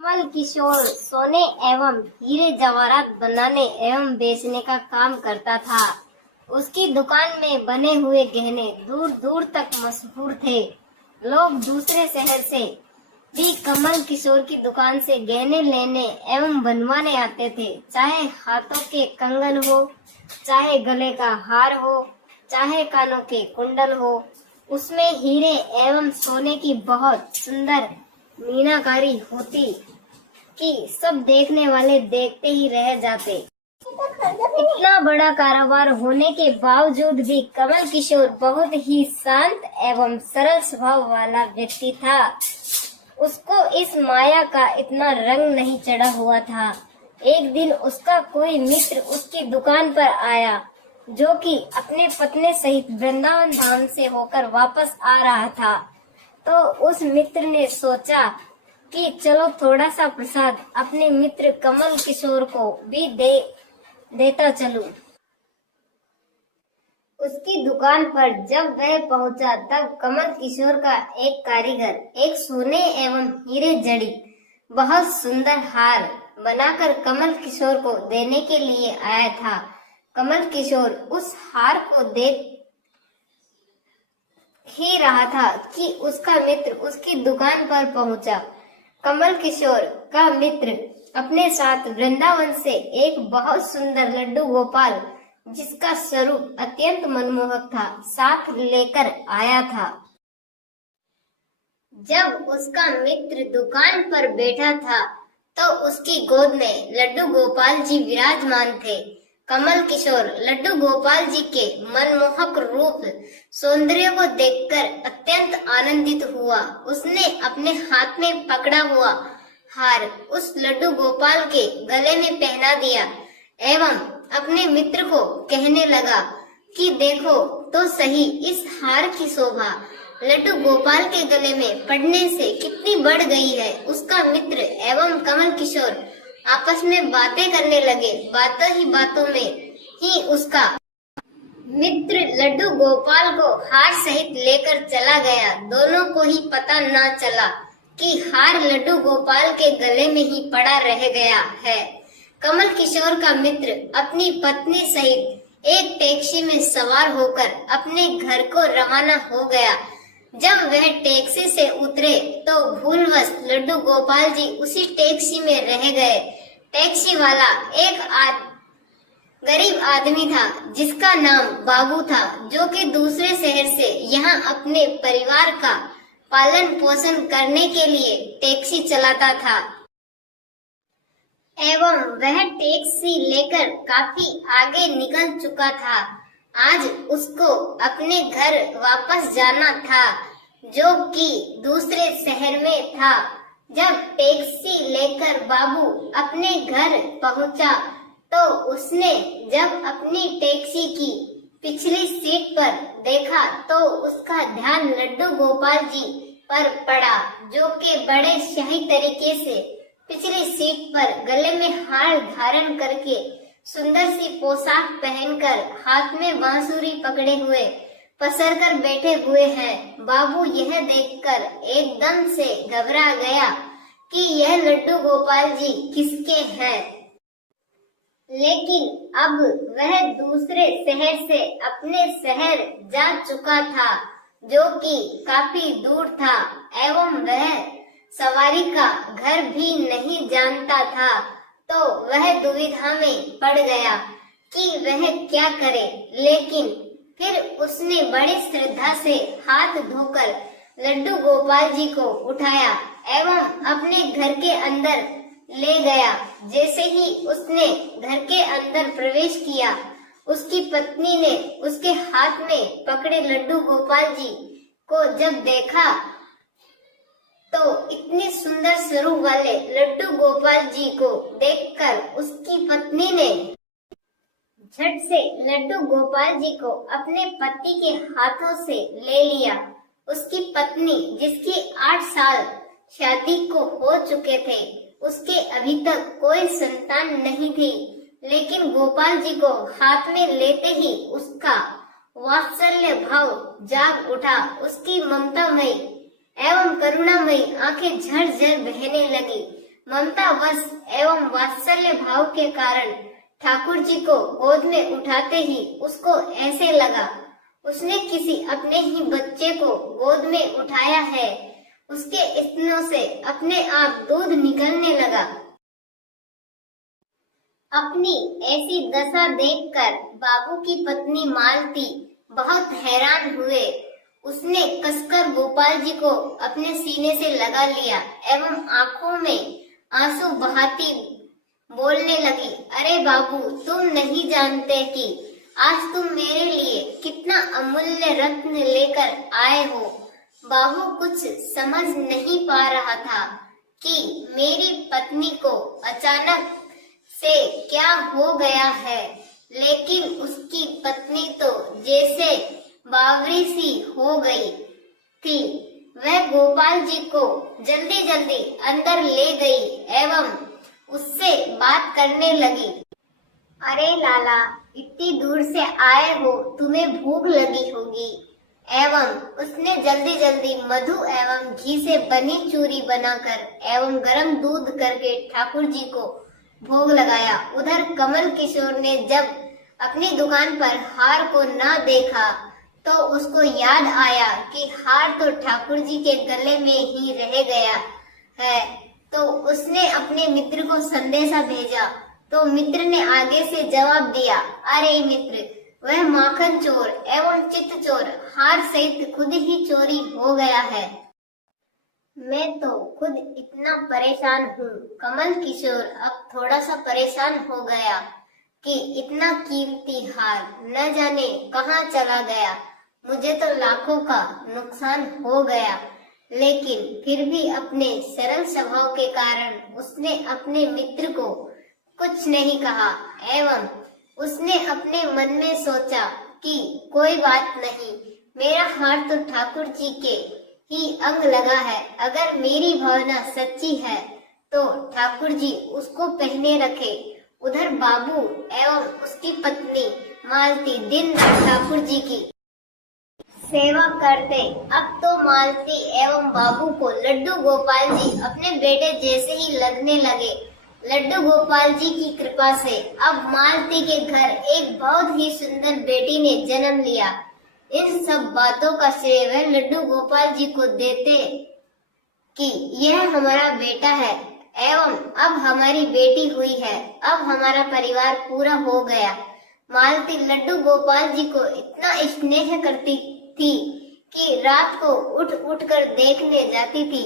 कमल किशोर सोने एवं हीरे जवाहरात बनाने एवं बेचने का काम करता था। उसकी दुकान में बने हुए गहने दूर दूर तक मशहूर थे। लोग दूसरे शहर से भी कमल किशोर की दुकान से गहने लेने एवं बनवाने आते थे। चाहे हाथों के कंगन हो, चाहे गले का हार हो, चाहे कानों के कुंडल हो, उसमें हीरे एवं सोने की बहुत सुंदर मीनाकारी होती कि सब देखने वाले देखते ही रह जाते। इतना बड़ा कारोबार होने के बावजूद भी कमल किशोर बहुत ही शांत एवं सरल स्वभाव वाला व्यक्ति था। उसको इस माया का इतना रंग नहीं चढ़ा हुआ था। एक दिन उसका कोई मित्र उसकी दुकान पर आया, जो कि अपने पत्नी सहित वृंदावन धाम से होकर वापस आ रहा था। तो उस मित्र ने सोचा कि चलो थोड़ा सा प्रसाद अपने मित्र कमल किशोर को भी देता चलूं। उसकी दुकान पर जब वह पहुंचा तब कमल किशोर का एक कारीगर एक सोने एवं हीरे जड़ित बहुत सुंदर हार बनाकर कमल किशोर को देने के लिए आया था। कमल किशोर उस हार को देख ही रहा था कि उसका मित्र उसकी दुकान पर पहुंचा। कमल किशोर का मित्र अपने साथ वृंदावन से एक बहुत सुंदर लड्डू गोपाल, जिसका स्वरूप अत्यंत मनमोहक था, साथ लेकर आया था। जब उसका मित्र दुकान पर बैठा था तो उसकी गोद में लड्डू गोपाल जी विराजमान थे। कमल किशोर लड्डू गोपाल जी के मनमोहक रूप सौंदर्य को देखकर अत्यंत आनंदित हुआ। उसने अपने हाथ में पकड़ा हुआ हार उस लड्डू गोपाल के गले में पहना दिया एवं अपने मित्र को कहने लगा कि देखो तो सही इस हार की शोभा लड्डू गोपाल के गले में पड़ने से कितनी बढ़ गई है। उसका मित्र एवं कमल किशोर आपस में बातें करने लगे। बातों ही बातों में ही उसका मित्र लड्डू गोपाल को हार सहित लेकर चला गया। दोनों को ही पता न चला कि हार लड्डू गोपाल के गले में ही पड़ा रह गया है। कमल किशोर का मित्र अपनी पत्नी सहित एक टैक्सी में सवार होकर अपने घर को रवाना हो गया। जब वह टैक्सी से उतरे तो भूलवश लड्डू गोपाल जी उसी टैक्सी में रह गए। टैक्सी वाला एक गरीब आदमी था जिसका नाम बाबू था, जो कि दूसरे शहर से यहाँ अपने परिवार का पालन पोषण करने के लिए टैक्सी चलाता था एवं वह टैक्सी लेकर काफी आगे निकल चुका था। आज उसको अपने घर वापस जाना था, जो कि दूसरे शहर में था। जब टैक्सी लेकर बाबू अपने घर पहुंचा तो उसने जब अपनी टैक्सी की पिछली सीट पर देखा तो उसका ध्यान लड्डू गोपाल जी पर पड़ा, जो कि बड़े शाही तरीके से पिछली सीट पर गले में हार धारण करके सुंदर सी पोशाक पहनकर हाथ में बांसुरी पकड़े हुए पसर कर बैठे हुए हैं। बाबू यह देखकर एकदम से घबरा गया कि यह लड्डू गोपाल जी किसके हैं। लेकिन अब वह दूसरे शहर से अपने शहर जा चुका था, जो कि काफी दूर था एवं वह सवारी का घर भी नहीं जानता था। तो वह दुविधा में पड़ गया कि वह क्या करे। लेकिन फिर उसने बड़ी श्रद्धा से हाथ धोकर लड्डू गोपाल जी को उठाया एवं अपने घर के अंदर ले गया। जैसे ही उसने घर के अंदर प्रवेश किया, उसकी पत्नी ने उसके हाथ में पकड़े लड्डू गोपाल जी को जब देखा तो इतने सुंदर स्वरूप वाले लड्डू गोपाल जी को देखकर उसकी पत्नी ने झट से लड्डू गोपाल जी को अपने पति के हाथों से ले लिया। उसकी पत्नी, जिसकी 8 साल शादी को हो चुके थे, उसके अभी तक कोई संतान नहीं थी, लेकिन गोपाल जी को हाथ में लेते ही उसका वात्सल्य भाव जाग उठा। उसकी ममतामयी एवं करुणामयी आंखें झरझर बहने लगी। ममता वश एवं वात्सल्य भाव के कारण ठाकुर जी को गोद में उठाते ही उसको ऐसे लगा उसने किसी अपने ही बच्चे को गोद में उठाया है। उसके स्तनों से अपने आप दूध निकलने लगा। अपनी ऐसी दशा देखकर बाबू की पत्नी मालती बहुत हैरान हुए। उसने कसकर गोपाल जी को अपने सीने से लगा लिया एवं आंखों में आंसू बहाती बोलने लगी, अरे बाबू, तुम नहीं जानते कि आज तुम मेरे लिए कितना अमूल्य रत्न लेकर आए हो। बाबू कुछ समझ नहीं पा रहा था कि मेरी पत्नी को अचानक से क्या हो गया है, लेकिन उसकी पत्नी तो जैसे बावरी सी हो गई थी। वह गोपाल जी को जल्दी जल्दी अंदर ले गई एवं उससे बात करने लगी। अरे लाला, इतनी दूर से आए हो, तुम्हें भूख लगी होगी। एवं उसने जल्दी जल्दी मधु एवं घी से बनी चूरी बनाकर एवं गर्म दूध करके ठाकुर जी को भोग लगाया। उधर कमल किशोर ने जब अपनी दुकान पर हार को ना देखा तो उसको याद आया कि हार तो ठाकुर जी के गले में ही रह गया है। तो उसने अपने मित्र को संदेशा भेजा। तो मित्र ने आगे से जवाब दिया, अरे मित्र, वह माखन चोर एवं चित्त चोर हार सहित खुद ही चोरी हो गया है। मैं तो खुद इतना परेशान हूँ। कमल किशोर अब थोड़ा सा परेशान हो गया कि इतना कीमती हार न जाने कहाँ चला गया। मुझे तो लाखों का नुकसान हो गया, लेकिन फिर भी अपने सरल स्वभाव के कारण उसने अपने मित्र को कुछ नहीं कहा एवं उसने अपने मन में सोचा कि कोई बात नहीं, मेरा हार तो ठाकुर जी के ही अंग लगा है। अगर मेरी भावना सच्ची है तो ठाकुर जी उसको पहने रखे। उधर बाबू एवं उसकी पत्नी मालती दिन रात ठाकुर जी की सेवा करते। अब तो मालती एवं बाबू को लड्डू गोपाल जी अपने बेटे जैसे ही लगने लगे। लड्डू गोपाल जी की कृपा से अब मालती के घर एक बहुत ही सुंदर बेटी ने जन्म लिया। इन सब बातों का श्रेय वह लड्डू गोपाल जी को देते कि यह हमारा बेटा है एवं अब हमारी बेटी हुई है। अब हमारा परिवार पूरा हो गया। मालती लड्डू गोपाल जी को इतना स्नेह करती थी कि रात को उठ उठ कर देखने जाती थी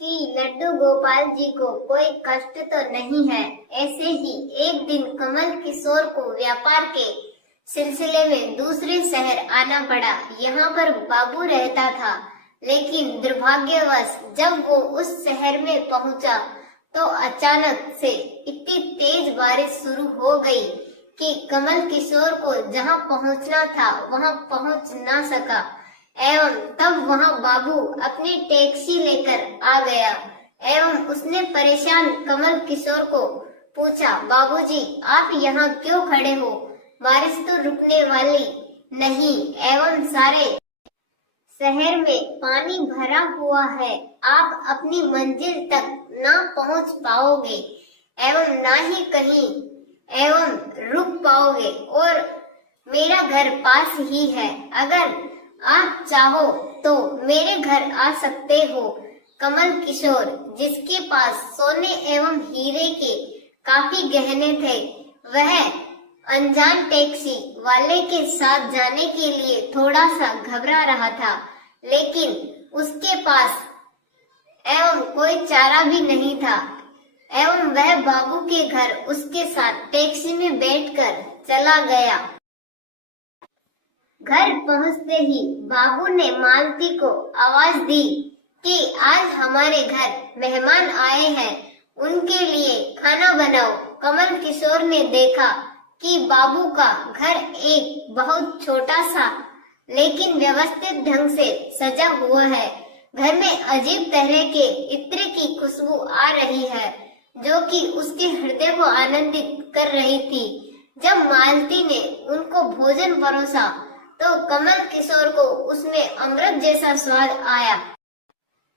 कि लड्डू गोपाल जी को कोई कष्ट तो नहीं है। ऐसे ही एक दिन कमल किशोर को व्यापार के सिलसिले में दूसरे शहर आना पड़ा। यहाँ पर बाबू रहता था, लेकिन दुर्भाग्यवश जब वो उस शहर में पहुंचा तो अचानक से इतनी तेज बारिश शुरू हो गई कि कमल किशोर को जहाँ पहुंचना था वहाँ पहुंच ना सका एवं तब वहाँ बाबू अपनी टैक्सी लेकर आ गया एवं उसने परेशान कमल किशोर को पूछा, बाबूजी, आप यहाँ क्यों खड़े हो? बारिश तो रुकने वाली नहीं एवं सारे शहर में पानी भरा हुआ है। आप अपनी मंजिल तक ना पहुँच पाओगे एवं ना ही कहीं एवं रुक पाओगे और मेरा घर पास ही है। अगर आप चाहो तो मेरे घर आ सकते हो। कमल किशोर, जिसके पास सोने एवं हीरे के काफी गहने थे, वह अनजान टैक्सी वाले के साथ जाने के लिए थोड़ा सा घबरा रहा था, लेकिन उसके पास एवं कोई चारा भी नहीं था एवं वह बाबू के घर उसके साथ टैक्सी में बैठकर चला गया। घर पहुंचते ही बाबू ने मालती को आवाज दी कि आज हमारे घर मेहमान आए हैं, उनके लिए खाना बनाओ। कमल किशोर ने देखा कि बाबू का घर एक बहुत छोटा सा लेकिन व्यवस्थित ढंग से सजा हुआ है। घर में अजीब तरह के इत्र की खुशबू आ रही है जो कि उसके हृदय को आनंदित कर रही थी। जब मालती ने उनको भोजन परोसा तो कमल किशोर को उसमें अमृत जैसा स्वाद आया।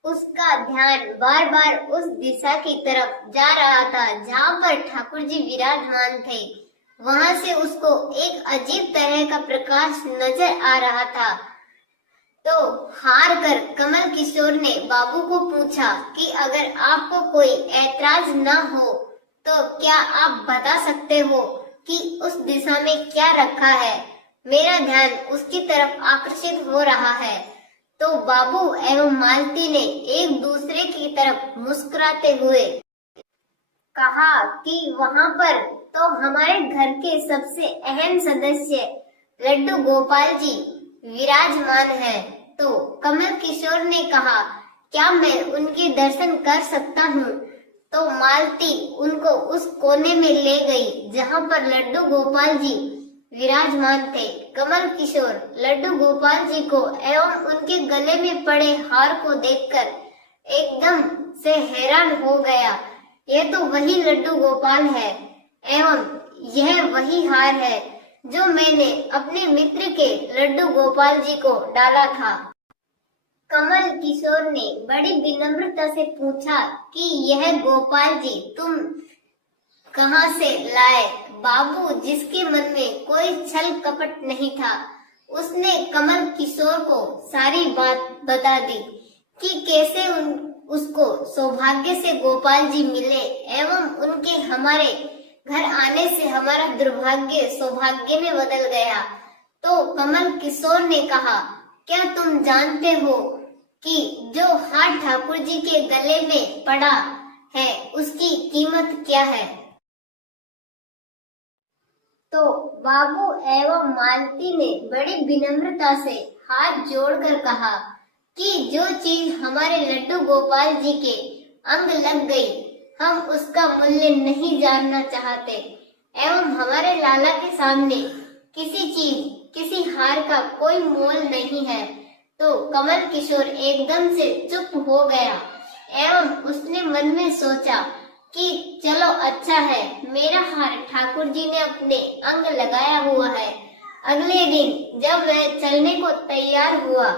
उसका ध्यान बार बार उस दिशा की तरफ जा रहा था जहाँ पर ठाकुर जी विराजमान थे। वहां से उसको एक अजीब तरह का प्रकाश नजर आ रहा था। तो हार कर कमल किशोर ने बाबू को पूछा कि अगर आपको कोई ऐतराज न हो तो क्या आप बता सकते हो कि उस दिशा में क्या रखा है? मेरा ध्यान उसकी तरफ आकर्षित हो रहा है। तो बाबू एवं मालती ने एक दूसरे की तरफ मुस्कुराते हुए कहा कि वहां पर तो हमारे घर के सबसे अहम सदस्य लड्डू गोपाल जी विराजमान है। तो कमल किशोर ने कहा, क्या मैं उनके दर्शन कर सकता हूँ? तो मालती उनको उस कोने में ले गई जहाँ पर लड्डू गोपाल जी विराजमान थे। कमल किशोर लड्डू गोपाल जी को एवं उनके गले में पड़े हार को देखकर एकदम से हैरान हो गया। यह तो वही लड्डू गोपाल है एवं यह वही हार है जो मैंने अपने मित्र के लड्डू गोपाल जी को डाला था। कमल किशोर ने बड़ी विनम्रता से पूछा कि यह गोपाल जी तुम कहाँ से लाए? बाबू, जिसके मन में कोई छल कपट नहीं था, उसने कमल किशोर को सारी बात बता दी कि कैसे उसको सौभाग्य से गोपाल जी मिले एवं उनके हमारे घर आने से हमारा दुर्भाग्य सौभाग्य में बदल गया। तो कमल किशोर ने कहा, क्या तुम जानते हो कि जो हार ठाकुर जी के गले में पड़ा है उसकी कीमत क्या है? तो बाबू एवं मालती ने बड़ी विनम्रता से हाथ जोड़कर कहा कि जो चीज हमारे लड्डू गोपाल जी के अंग लग गई, हम उसका मूल्य नहीं जानना चाहते एवं हमारे लाला के सामने किसी चीज, किसी हार का कोई मोल नहीं है। तो कमल किशोर एकदम से चुप हो गया एवं उसने मन में सोचा कि चलो अच्छा है, मेरा हार ठाकुर जी ने अपने अंग लगाया हुआ है। अगले दिन जब वह चलने को तैयार हुआ,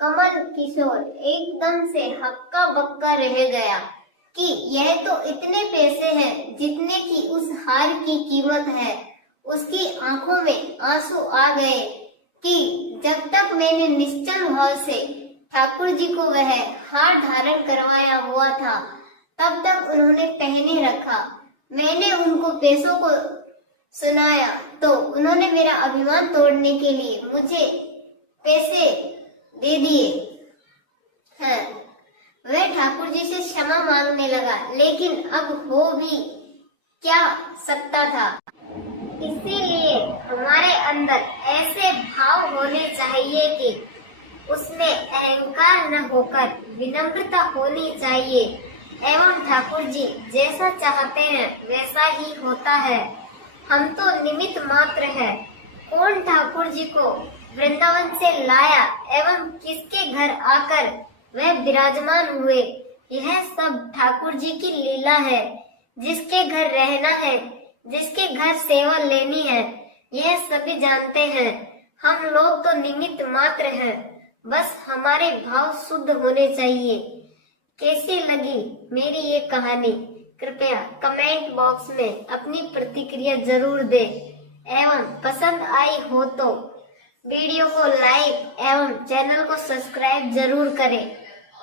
कमल किशोर एकदम से हक्का बक्का रह गया कि यह तो इतने पैसे हैं जितने की उस हार की कीमत है। उसकी आंखों में आंसू आ गए कि जब तक मैंने निश्चल भाव से ठाकुर जी को वह हार धारण करवाया हुआ था, तब तक उन्होंने पहने रखा। मैंने उनको पैसों को सुनाया तो उन्होंने मेरा अभिमान तोड़ने के लिए मुझे पैसे दे दिए हैं। वह ठाकुर जी से क्षमा मांगने लगा, लेकिन अब हो भी क्या सकता था। इसीलिए हमारे अंदर ऐसे भाव होने चाहिए कि उसमें अहंकार न होकर विनम्रता होनी चाहिए एवं ठाकुर जी जैसा चाहते हैं वैसा ही होता है। हम तो निमित्त मात्र है। कौन ठाकुर जी को वृंदावन से लाया एवं किसके घर आकर वह विराजमान हुए, यह सब ठाकुर जी की लीला है। जिसके घर रहना है, जिसके घर सेवा लेनी है, यह सभी जानते हैं। हम लोग तो निमित्त मात्र हैं, बस हमारे भाव शुद्ध होने चाहिए। कैसी लगी मेरी ये कहानी? कृपया कमेंट बॉक्स में अपनी प्रतिक्रिया जरूर दें एवं पसंद आई हो तो वीडियो को लाइक एवं चैनल को सब्सक्राइब जरूर करें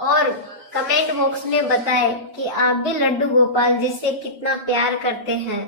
और कमेंट बॉक्स में बताएं कि आप भी लड्डू गोपाल जी से कितना प्यार करते हैं।